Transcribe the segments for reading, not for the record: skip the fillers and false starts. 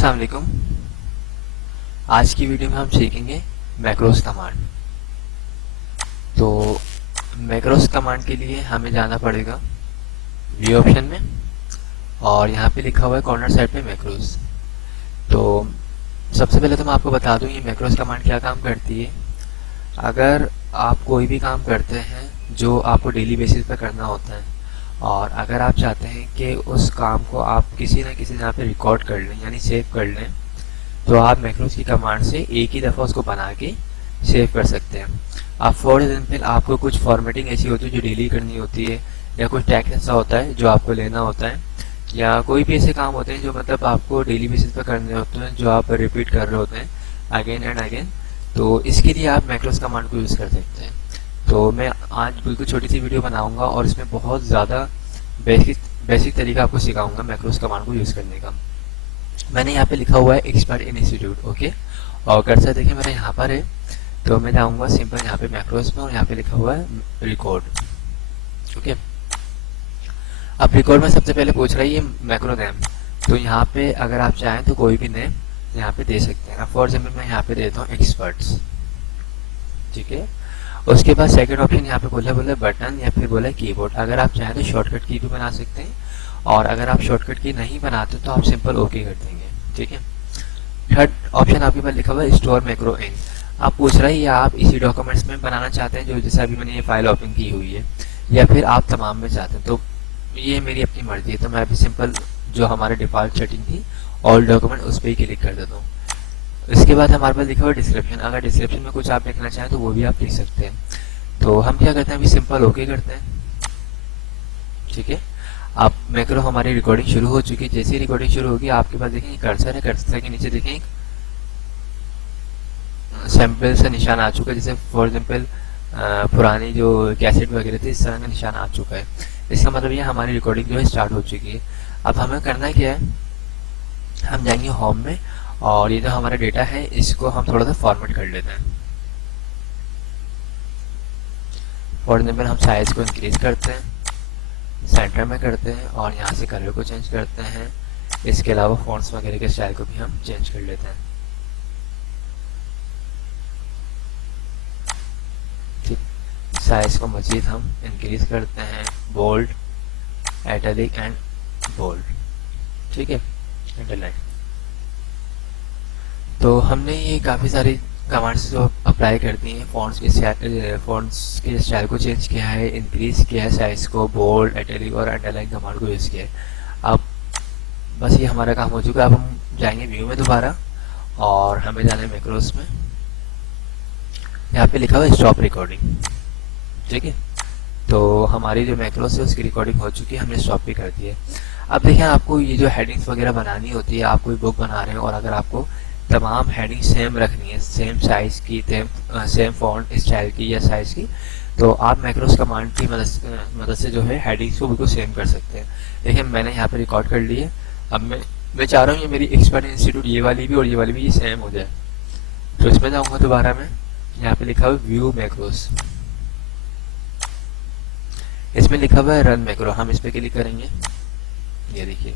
अस्सलाम वालेकुम। आज की वीडियो में हम सीखेंगे मैक्रोस कमांड। तो मैक्रोस कमांड के लिए हमें जाना पड़ेगा व्यू ऑप्शन में और यहाँ पे लिखा हुआ है कॉर्नर साइड पे मैक्रोस। तो सबसे पहले तो मैं आपको बता दूं ये मैक्रोस कमांड क्या काम करती है। अगर आप कोई भी काम करते हैं जो आपको डेली बेसिस पे करना होता है और अगर आप चाहते हैं कि उस काम को आप किसी न किसी जगह पे रिकॉर्ड कर लें यानी सेव कर लें, तो आप मैक्रोस की कमांड से एक ही दफ़ा उसको बना के सेव कर सकते हैं। आप फॉर एग्जाम्पल आपको कुछ फॉर्मेटिंग ऐसी होती है जो डेली करनी होती है, या कुछ टैक्स ऐसा होता है जो आपको लेना होता है, या कोई भी ऐसे काम होते हैं जो मतलब आपको डेली बेसिस पर करने होते हैं जो आप रिपीट कर रहे होते हैं अगेन एंड अगेन। तो इसके लिए आप मैक्रोस कमांड को यूज़ कर सकते हैं। तो मैं आज बिल्कुल छोटी सी वीडियो बनाऊंगा और इसमें बहुत ज़्यादा बेसिक तरीका आपको सिखाऊंगा मैक्रोस कमांड को यूज़ करने का। मैंने यहाँ पे लिखा हुआ है एक्सपर्ट इन इंस्टीट्यूट, ओके। और कर्सर देखिए मेरा यहाँ पर है, तो मैं जाऊँगा सिंपल यहाँ पे मैक्रोस में और यहाँ पे लिखा हुआ है रिकॉर्ड, ओके। अब रिकॉर्ड में सबसे पहले पूछ रहा है ये मैक्रो नेम, तो यहाँ पे अगर आप चाहें तो कोई भी नेम यहाँ पे दे सकते हैं। फॉर एग्जाम्पल मैं यहाँ पे देता हूँ एक्सपर्ट्स, ठीक है। उसके बाद सेकंड ऑप्शन यहाँ पे बोला बटन या फिर बोला कीबोर्ड। अगर आप चाहें तो शॉर्टकट की भी बना सकते हैं और अगर आप शॉर्टकट की नहीं बनाते तो आप सिंपल ओके कर देंगे, ठीक है। थर्ड ऑप्शन आपके पास लिखा हुआ है स्टोर मैक्रो इन। आप पूछ रहे हैं या आप इसी डॉक्यूमेंट्स में बनाना चाहते हैं जो जैसे अभी मैंने ये फाइल ओपन की हुई है, या फिर आप तमाम में चाहते हैं, तो ये मेरी अपनी मर्जी है। तो मैं अभी सिंपल जो हमारे डिफॉल्ट सेटिंग थी ऑल डॉक्यूमेंट उस पर ही क्लिक कर देता हूँ। इसके बाद हमारे पास लिखा हुआ डिस्क्रिप्शन। अगर डिस्क्रिप्शन में कुछ आप लिखना चाहें तो वो भी आप लिख सकते हैं। तो हम क्या करते हैं अभी सिंपल ओके करते हैं, ठीक है। आप मैक्रो हमारी रिकॉर्डिंग शुरू हो चुकी है। जैसे ही रिकॉर्डिंग शुरू होगी आपके पास देखेंगे कर्सर है, कर्सर के नीचे देखें सैंपल से निशान आ चुका है। जैसे फॉर एग्जाम्पल पुरानी जो कैसेट वगैरह थी इस तरह का निशान आ चुका है। इसका मतलब ये हमारी रिकॉर्डिंग जो है स्टार्ट हो चुकी है। अब हमें करना क्या है, हम जाएंगे होम में और ये जो हमारा डेटा है इसको हम थोड़ा सा फॉर्मेट कर लेते हैं। फॉर एग्जाम्पल हम साइज को इंक्रीज करते हैं, सेंटर में करते हैं और यहाँ से कलर को चेंज करते हैं। इसके अलावा फॉन्ट्स वगैरह के स्टाइल को भी हम चेंज कर लेते हैं, ठीक। साइज को मजीद हम इंक्रीज करते हैं, बोल्ड, इटैलिक एंड बोल्ड, ठीक है, अंडरलाइन। तो हमने ये काफ़ी सारी कमांड्स जो अप्लाई कर दी हैं, फॉन्ट्स के स्टाइल को चेंज किया है, इंक्रीज किया है साइज को, बोल्ड, इटैलिक और अंडरलाइन कमांड को यूज़ किया है। अब बस ये हमारा काम हो चुका है। अब हम जाएंगे व्यू में दोबारा और हमें जाना है मैक्रोस में। यहाँ पे लिखा हुआ है स्टॉप रिकॉर्डिंग, ठीक है। तो हमारी जो मैक्रोस है उसकी रिकॉर्डिंग हो चुकी है, हमने स्टॉप भी कर दी है। अब देखिए आपको ये जो हेडिंग्स वगैरह बनानी होती है, आप कोई बुक बना रहे हैं और अगर आपको तमाम हेडिंग सेम रखनी है, सेम साइज़ की, सेम फॉन्ट स्टाइल की या साइज़ की, तो आप मैक्रोस कमांड की मदद से जो है हेडिंग्स को बिल्कुल सेम कर सकते हैं। देखिए मैंने यहाँ पे रिकॉर्ड कर ली है। अब मैं चाह रहा हूँ ये मेरी एक्सपर्ट इंस्टीट्यूट ये वाली भी और ये वाली भी ये सेम हो जाए। तो इसमें जाऊँगा दोबारा मैं, यहाँ पे लिखा हुआ व्यू मैक्रोस, इसमें लिखा हुआ है रन मैक्रो। हम इस पर क्लिक करेंगे, ये देखिए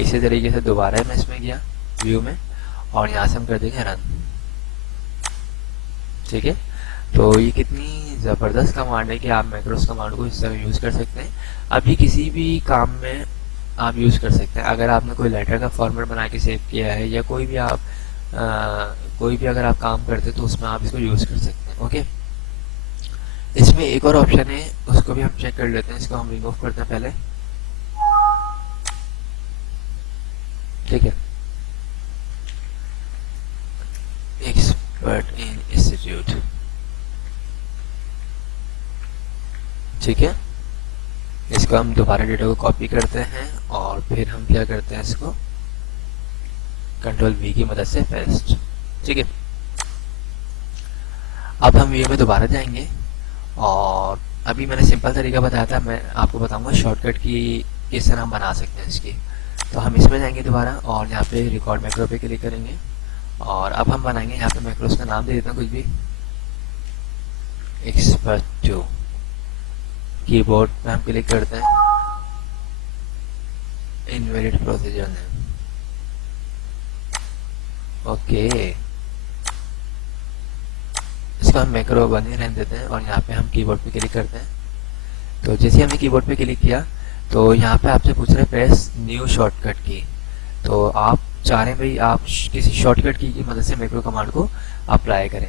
इसी तरीके से दोबारा मैं इसमें गया व्यू में और यहाँ से हम कर देंगे रन, ठीक है। तो ये कितनी ज़बरदस्त कमांड है कि आप मैक्रोस कमांड को इस तरह यूज़ कर सकते हैं। अभी किसी भी काम में आप यूज़ कर सकते हैं। अगर आपने कोई लेटर का फॉर्मेट बना के सेव किया है या कोई भी अगर आप काम करते हैं तो उसमें आप इसको यूज़ कर सकते हैं, ओके। इसमें एक और ऑप्शन है, उसको भी हम चेक कर लेते हैं। इसको हम रिमूव करते हैं पहले, ठीक है। एक्सपर्ट इन इंस्टीट्यूट, ठीक है। इसको हम दोबारा डेटा को कॉपी करते हैं और फिर हम क्या करते हैं, इसको कंट्रोल V की मदद से पेस्ट, ठीक है। अब हम व्यू में दोबारा जाएंगे और अभी मैंने सिंपल तरीका बताया था, मैं आपको बताऊंगा शॉर्टकट की किस तरह हम बना सकते हैं इसकी। तो हम इसमें जाएंगे दोबारा और यहाँ पे रिकॉर्ड मैक्रो पे क्लिक करेंगे और अब हम बनाएंगे यहाँ पे मैक्रोस का नाम दे देता हूँ कुछ भी, एक्सपर्ट 2। कीबोर्ड पे हम क्लिक करते हैं, इनवैलिड प्रोसीजर नेम, ओके, इसका हम मैक्रो बने रहने देते हैं और यहाँ पे हम कीबोर्ड पे क्लिक करते हैं। तो जैसे हमने कीबोर्ड पे क्लिक किया तो यहाँ पे आपसे पूछ रहे हैं प्रेस न्यू शॉर्टकट की। तो आप चाह रहे हैं भाई आप किसी शॉर्टकट की मदद से मैक्रो कमांड को अप्लाई करें,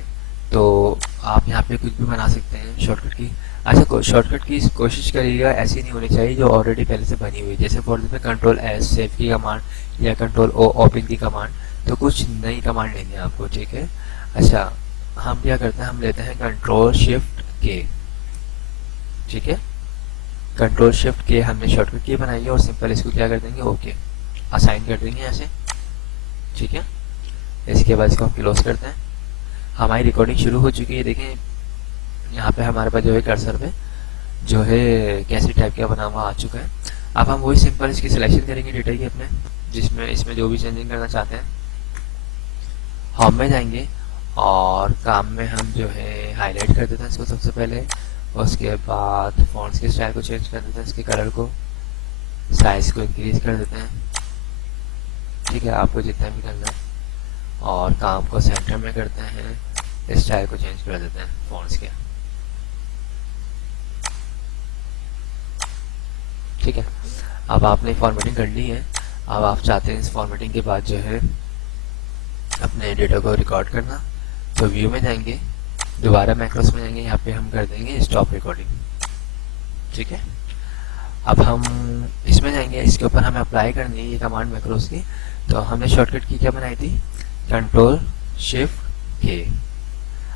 तो आप यहाँ पे कुछ भी बना सकते हैं शॉर्टकट की। अच्छा, शॉर्टकट की कोशिश करिएगा ऐसी नहीं होनी चाहिए जो ऑलरेडी पहले से बनी हुई, जैसे for example control S save की कमांड या कंट्रोल ओ ओपन की कमांड। तो कुछ नई कमांड लेनी है आपको, ठीक है। अच्छा, हम क्या करते हैं, हम लेते हैं कंट्रोल शिफ्ट के, ठीक है। कंट्रोल शिफ्ट के हमने शॉर्टकट की बनाई है और सिंपल इसको क्या कर देंगे, ओके असाइन कर देंगे ऐसे, ठीक है। इसके बाद इसको हम क्लोज करते हैं। हमारी रिकॉर्डिंग शुरू हो चुकी है, देखें यहाँ पे हमारे पास जो है कर्सर पे जो है कैसे टाइप का बना हुआ आ चुका है। अब हम वही सिंपल इसकी सिलेक्शन करेंगे डेटा की अपने, जिसमें इसमें जो भी चेंजिंग करना चाहते हैं। होम में जाएंगे और काम में हम जो है हाईलाइट कर देते हैं इसको सबसे पहले। उसके बाद फॉन्ट्स के स्टाइल को चेंज कर देते हैं, इसके कलर को, साइज को इंक्रीज कर देते हैं, ठीक है, आपको जितना भी करना है। और काम को सेंटर में करते हैं, स्टाइल को चेंज कर देते हैं फॉन्ट्स के, ठीक है। अब आपने फॉर्मेटिंग कर ली है। अब आप चाहते हैं इस फॉर्मेटिंग के बाद जो है अपने डेटा को रिकॉर्ड करना, तो व्यू में जाएंगे, दोबारा मैक्रोस में जाएंगे, यहाँ पे हम कर देंगे स्टॉप रिकॉर्डिंग, ठीक है। अब हम इसमें जाएंगे, इसके ऊपर हमें अप्लाई करनी है ये कमांड मैक्रोस की। तो हमने शॉर्टकट की क्या बनाई थी, कंट्रोल शिफ्ट के।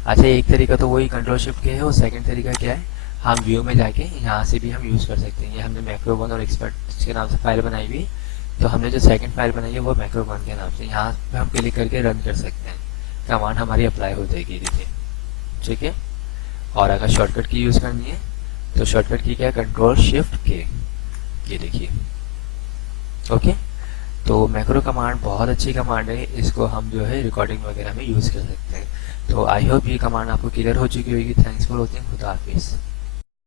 अच्छा, एक तरीका तो वही कंट्रोल शिफ्ट के है और सेकंड तरीका क्या है, हम व्यू में जाके यहाँ से भी हम यूज़ कर सकते हैं। ये हमने मैक्रो वन और एक्सपर्ट के नाम से फाइल बनाई हुई, तो हमने जो सेकंड फाइल बनाई है वो मैक्रो वन के नाम से, यहाँ पे हम क्लिक करके रन कर सकते हैं, कमांड हमारी अप्लाई हो जाएगी, देखिए, ठीक है। और अगर शॉर्टकट की यूज़ करनी है तो शॉर्टकट की क्या है, कंट्रोल शिफ्ट के, ये देखिए, ओके। तो मैक्रो कमांड बहुत अच्छी कमांड है, इसको हम जो है रिकॉर्डिंग वगैरह में यूज़ कर सकते हैं। तो आई होप ये कमांड आपको क्लियर हो चुकी होगी। थैंक्स फॉर वॉचिंग, खुदा हाफिज़।